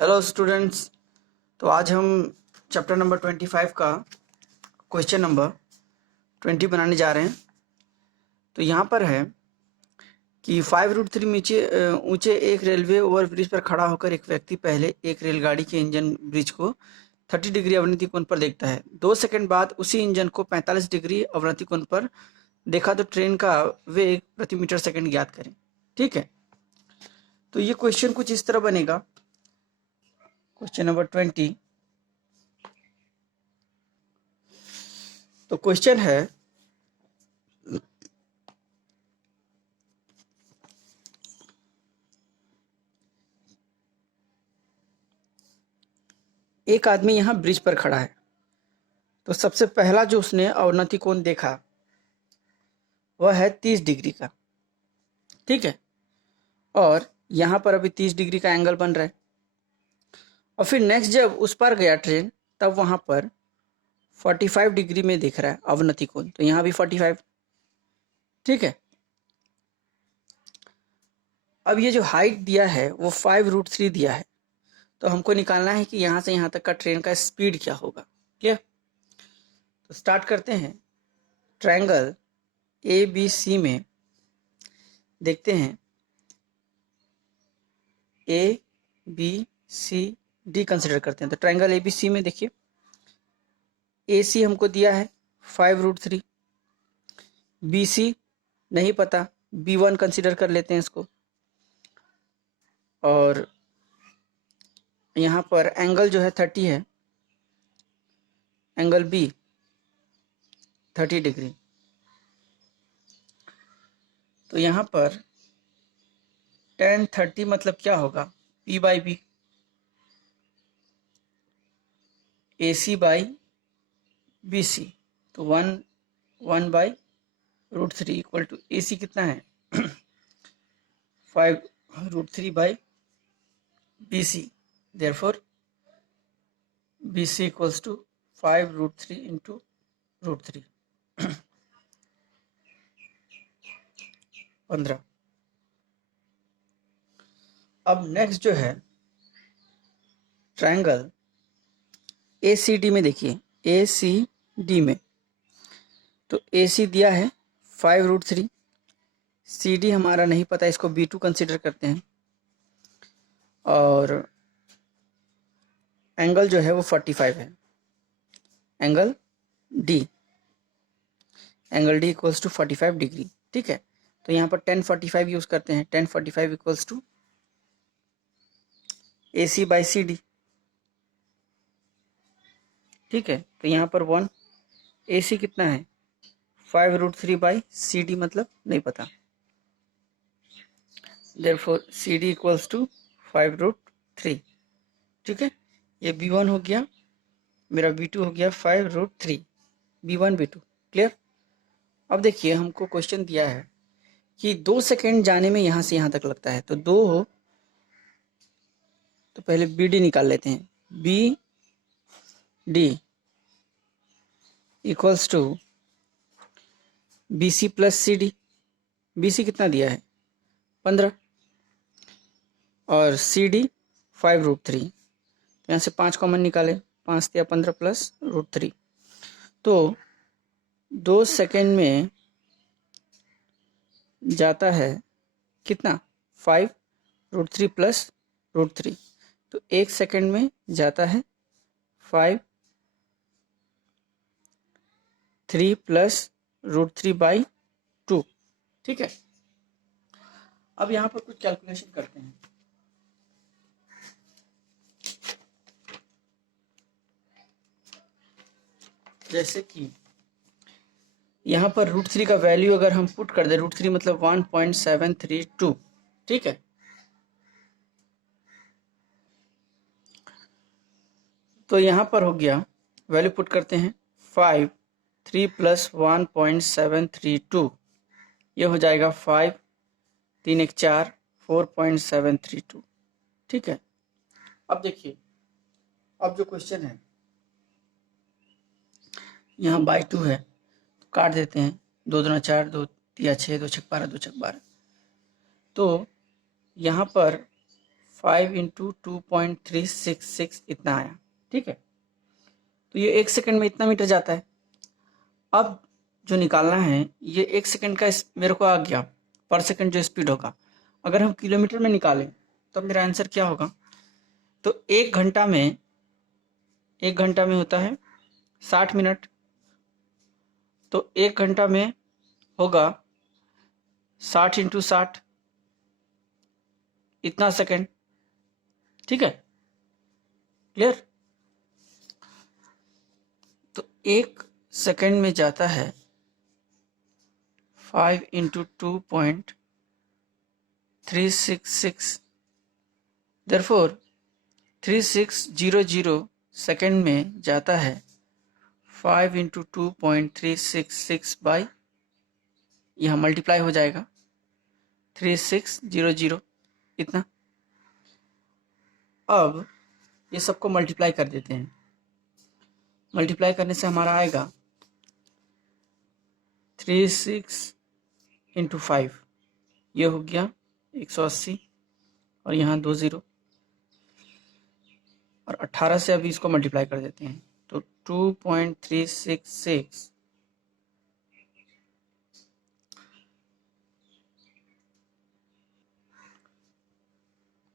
Hello students. तो आज हम चैप्टर नंबर 25 का क्वेश्चन नंबर 20 बनाने जा रहे हैं। तो यहाँ पर है कि 5√3 ऊंचे एक रेलवे ओवरब्रिज पर खड़ा होकर एक व्यक्ति पहले एक रेलगाड़ी के इंजन ब्रिज को 30 डिग्री अवनति कोण पर देखता है। 2 सेकंड बाद उसी इंजन को 45 डिग्री अवनति कोण पर देखा तो ट्रेन का वेग प्रति मीटर सेकंड ज्ञात करें। ठीक है, तो ये क्वेश्चन कुछ इस तरह बनेगा। Question number 20। तो क्वेश्चन है एक आदमी यहाँ ब्रिज पर खड़ा है। तो सबसे पहला जो उसने अवनति कोण देखा वह है 30 डिग्री का। ठीक है, और यहाँ पर अभी 30 डिग्री का एंगल बन रहा है। और फिर नेक्स्ट जब उस पर गया ट्रेन, तब वहाँ पर 45 डिग्री में दिख रहा है अवनति कोण, तो यहाँ भी 45। ठीक है, अब ये जो हाइट दिया है वो 5√3 दिया है। तो हमको निकालना है कि यहाँ से यहाँ तक का ट्रेन का स्पीड क्या होगा। क्लियर? तो स्टार्ट करते हैं। ट्रायंगल ABC में देखते हैं ABCD कंसिडर करते हैं। तो ट्रायंगल ABC में देखिए AC हमको दिया है 5√3, BC नहीं पता, B1 कंसिडर कर लेते हैं इसको। और यहाँ पर एंगल जो है 30 है, एंगल B 30 डिग्री। तो यहाँ पर tan 30 मतलब क्या होगा, P/B, AC बाई BC। तो 1/√3 इक्वल टू AC कितना है 5√3 by BC। Therefore BC equals to 5√3 into √3 15। अब नेक्स्ट जो है ट्रायंगल ACD में देखिए, ACD में तो AC दिया है 5√3, CD हमारा नहीं पता, इसको B2 कंसिडर करते हैं। और एंगल जो है वो 45 है, angle D, angle D equals to 45 degree. ठीक है, तो यहाँ पर tan 45 यूज करते हैं। tan 45 equals to AC by CD। ठीक है, तो यहाँ पर 1, AC कितना है 5√3 बाई CD मतलब नहीं पता, देयरफॉर CD इक्वल्स टू 5√3। ठीक है, ये B1 हो गया, मेरा B2 हो गया 5√3, B1 B2। क्लियर? अब देखिए हमको क्वेश्चन दिया है कि 2 सेकेंड जाने में यहाँ से यहाँ तक लगता है। तो 2 हो तो पहले BD निकाल लेते हैं, BD equals to BC plus CD। BC कितना दिया है 15 और CD 5√3। यहाँ से 5 कॉमन निकाले, 5 दिया 15 प्लस √3। तो 2 सेकेंड में जाता है कितना 5√3 प्लस √3। तो 1 सेकेंड में जाता है 5/3 प्लस √3 बाई 2। ठीक है, अब यहाँ पर कुछ कैलकुलेशन करते हैं। जैसे कि यहाँ पर √3 का वैल्यू अगर हम पुट कर दे, √3 मतलब 1.732। ठीक है, तो यहाँ पर हो गया, वैल्यू पुट करते हैं 5/3 प्लस 1.732, ये हो जाएगा 5, 3 1 4, 4.732। ठीक है, अब देखिए, अब जो क्वेश्चन है यहाँ बाई 2 है, तो काट देते हैं, 2 दूना 4, 2 तिया 6, 2 छक 12, 2 छक 12। तो यहाँ पर 5 इंटू 2.366 इतना आया। ठीक है, तो ये 1 सेकंड में इतना मीटर जाता है। अब जो निकालना है, ये 1 सेकंड का मेरे को आ गया, पर सेकंड जो स्पीड होगा। अगर हम किलोमीटर में निकालें तो मेरा आंसर क्या होगा? तो 1 घंटा में होता है 60 मिनट, तो 1 घंटा में होगा 60 इंटू 60 इतना सेकंड। ठीक है, क्लियर? तो 1 सेकंड में जाता है 5 इंटू 2.366, देयरफॉर 3600 सेकंड में जाता है 5 इंटू 2.366 बाई, यहाँ मल्टीप्लाई हो जाएगा 3600 इतना। अब ये सबको मल्टीप्लाई कर देते हैं। मल्टीप्लाई करने से हमारा आएगा 36 इंटू 5, ये हो गया 180, और यहाँ 2 0, और 18 से अभी इसको मल्टीप्लाई कर देते हैं, तो 2.366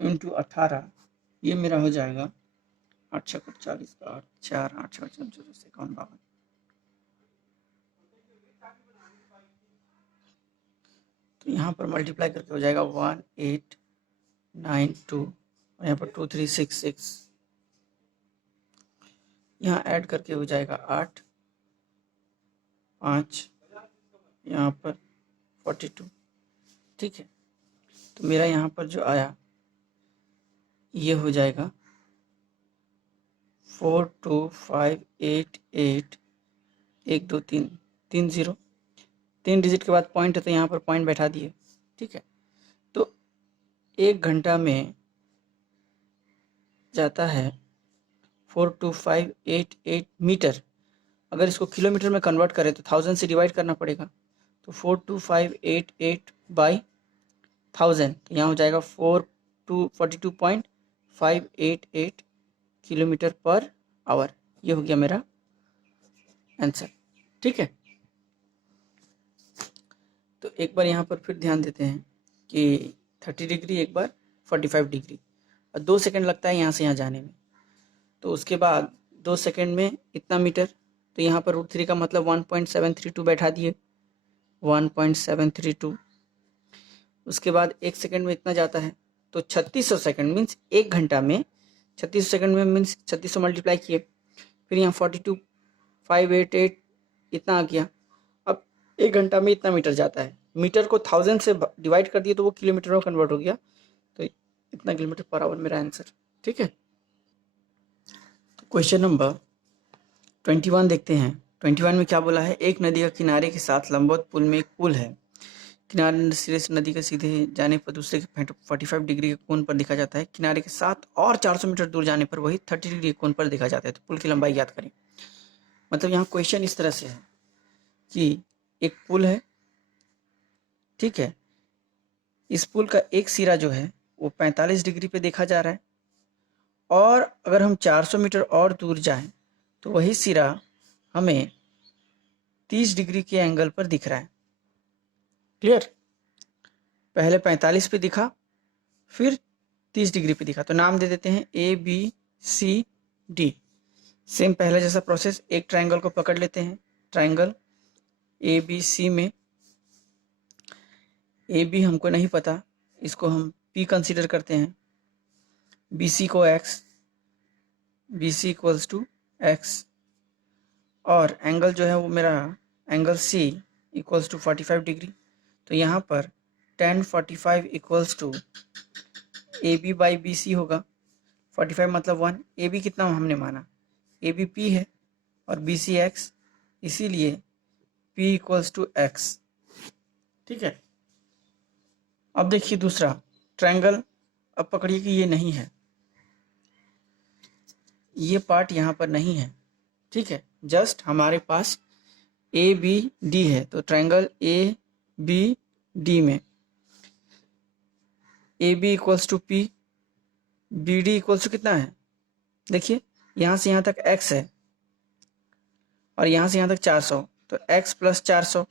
इंटू 18, ये मेरा हो जाएगा 8 छक 40 का 8 4 8 छक 54 से 52। तो यहाँ पर मल्टीप्लाई करके हो जाएगा 1892, और यहाँ पर 2366, यहाँ ऐड करके हो जाएगा 8 5, यहाँ पर 42। ठीक है, तो मेरा यहाँ पर जो आया ये हो जाएगा 42588 1 2 3 3 0, 3 डिजिट के बाद पॉइंट है तो यहाँ पर पॉइंट बैठा दिए। ठीक है, तो 1 घंटा में जाता है 42588 मीटर। अगर इसको किलोमीटर में कन्वर्ट करें तो 1000 से डिवाइड करना पड़ेगा, तो 42588 बाई 1000, तो यहाँ हो जाएगा 42.588 किलोमीटर पर आवर। ये हो गया मेरा आंसर। ठीक है, तो एक बार यहाँ पर फिर ध्यान देते हैं कि 30 डिग्री, एक बार 45 डिग्री, और 2 सेकंड लगता है यहाँ से यहाँ जाने में, तो उसके बाद 2 सेकंड में इतना मीटर, तो यहाँ पर √3 का मतलब 1.732 बैठा दिए, 1.732। उसके बाद 1 सेकंड में इतना जाता है, तो 3600 सेकंड मीन्स 1 घंटा में 3600 सेकंड में मीन्स 3600 मल्टीप्लाई किए, फिर यहाँ 42588 इतना आ गया। अब 1 घंटा में इतना मीटर जाता है, मीटर को 1000 से डिवाइड कर दिए तो वो किलोमीटर में कन्वर्ट हो गया, तो इतना किलोमीटर पर आवर मेरा आंसर। ठीक है, तो क्वेश्चन नंबर 21 देखते हैं। 21 में क्या बोला है? एक नदी का किनारे के साथ लंबवत पुल में एक पुल है। किनारे सिरे से नदी के सीधे जाने पर दूसरे के 45 डिग्री के कोण पर देखा जाता है। किनारे के साथ और 400 मीटर दूर जाने पर वही 30 डिग्री के कोण पर देखा जाता है। तो पुल की लंबाई याद करें। मतलब यहाँ क्वेश्चन इस तरह से है कि एक पुल है, ठीक है, इस पुल का एक सिरा जो है वो 45 डिग्री पे देखा जा रहा है, और अगर हम 400 मीटर और दूर जाएं तो वही सिरा हमें 30 डिग्री के एंगल पर दिख रहा है। क्लियर? पहले 45 पे दिखा, फिर 30 डिग्री पे दिखा, तो नाम दे देते हैं ABCD। सेम पहले जैसा प्रोसेस, एक ट्रायंगल को पकड़ लेते हैं। ट्रायंगल ABC में AB हमको नहीं पता, इसको हम P कंसीडर करते हैं। BC को X, BC equals to X, और एंगल जो है वो मेरा angle C equals to 45 degree. तो यहाँ पर tan 45 equals to AB by BC होगा। 45 मतलब 1, AB कितना हमने माना, AB P है और BC X, इसीलिए P इक्वल्स टू X। ठीक है, अब देखिए दूसरा ट्रायंगल, अब पकड़िए कि ये नहीं है, ये पार्ट यहाँ पर नहीं है। ठीक है, जस्ट हमारे पास ABD है, तो ट्रायंगल ABD में AB equals to P, B D equals to कितना है, देखिए यहाँ से यहाँ तक x है और यहाँ से यहाँ तक 400, तो x प्लस 400,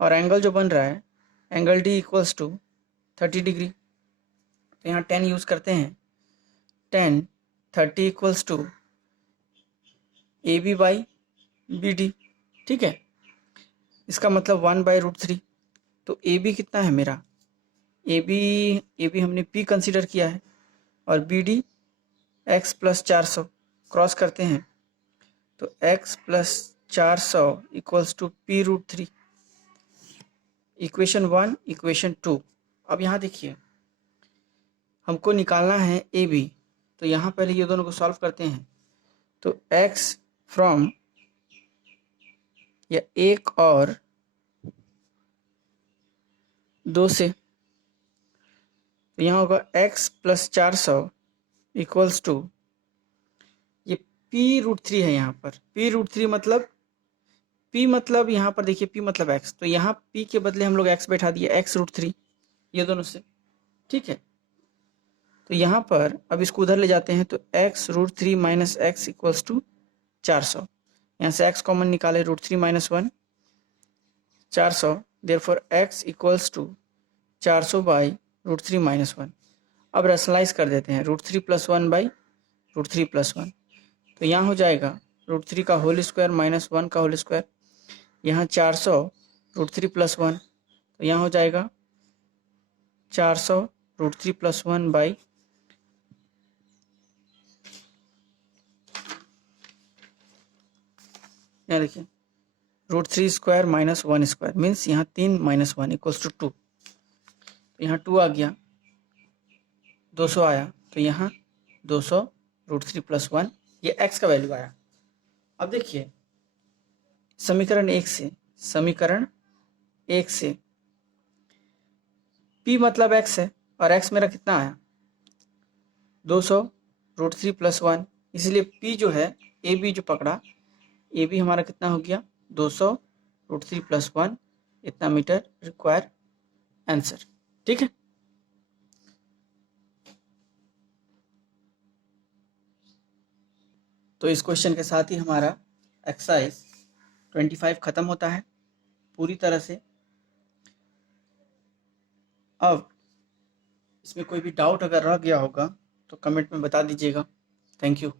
और एंगल जो बन रहा है angle D equals to 30 degree. तो यहाँ 10 यूज़ करते हैं, 10 30 equals to A B by B D. ठीक है, इसका मतलब 1/√3। तो ए बी कितना है मेरा, ए बी हमने पी कंसिडर किया है, और B D X plus 400 cross करते हैं, तो x plus 400 equals to p√3। Equation 1 equation 2। अब यहाँ देखिए हमको निकालना है ए बी, तो यहाँ पहले ये दोनों को सॉल्व करते हैं। तो x फ्रॉम या 1 और 2 से, तो यहाँ होगा x प्लस 400 इक्वल्स टू, ये p√3 है यहाँ पर, p√3 मतलब p मतलब यहाँ पर देखिए p मतलब x, तो यहाँ p के बदले हम लोग x बैठा दिए, x√3 ये दोनों से। ठीक है, तो यहाँ पर अब इसको उधर ले जाते हैं, तो x√3 minus x equals to 400। यहाँ से x कॉमन निकाले, √3 minus 1 400, therefore x equals to 400 by √3 minus 1। अब रेशनलाइज कर देते हैं, √3 प्लस 1 बाई √3 प्लस 1, तो यहाँ हो जाएगा √3 का होल स्क्वायर माइनस 1 का होल स्क्वायर, यहाँ 400 √3 प्लस 1, तो यहाँ हो जाएगा 400 √3 प्लस 1 बाई, यहाँ देखिए √3 स्क्वायर माइनस 1 स्क्वायर मीन्स यहाँ 3 माइनस 1 इक्वल्स टू 2, तो यहाँ 2 आ गया, 200 आया, तो यहाँ 200 √3 प्लस 1 ये x का वैल्यू आया। अब देखिए समीकरण 1 से p मतलब x है, और x मेरा कितना आया 200 √3 प्लस 1, इसलिए p जो है ए बी जो पकड़ा, ए बी हमारा कितना हो गया 200 √3 प्लस 1, इतना मीटर रिक्वायर आंसर। ठीक है, तो इस क्वेश्चन के साथ ही हमारा एक्सरसाइज 25 खत्म होता है पूरी तरह से। अब इसमें कोई भी डाउट अगर रह गया होगा तो कमेंट में बता दीजिएगा। Thank you.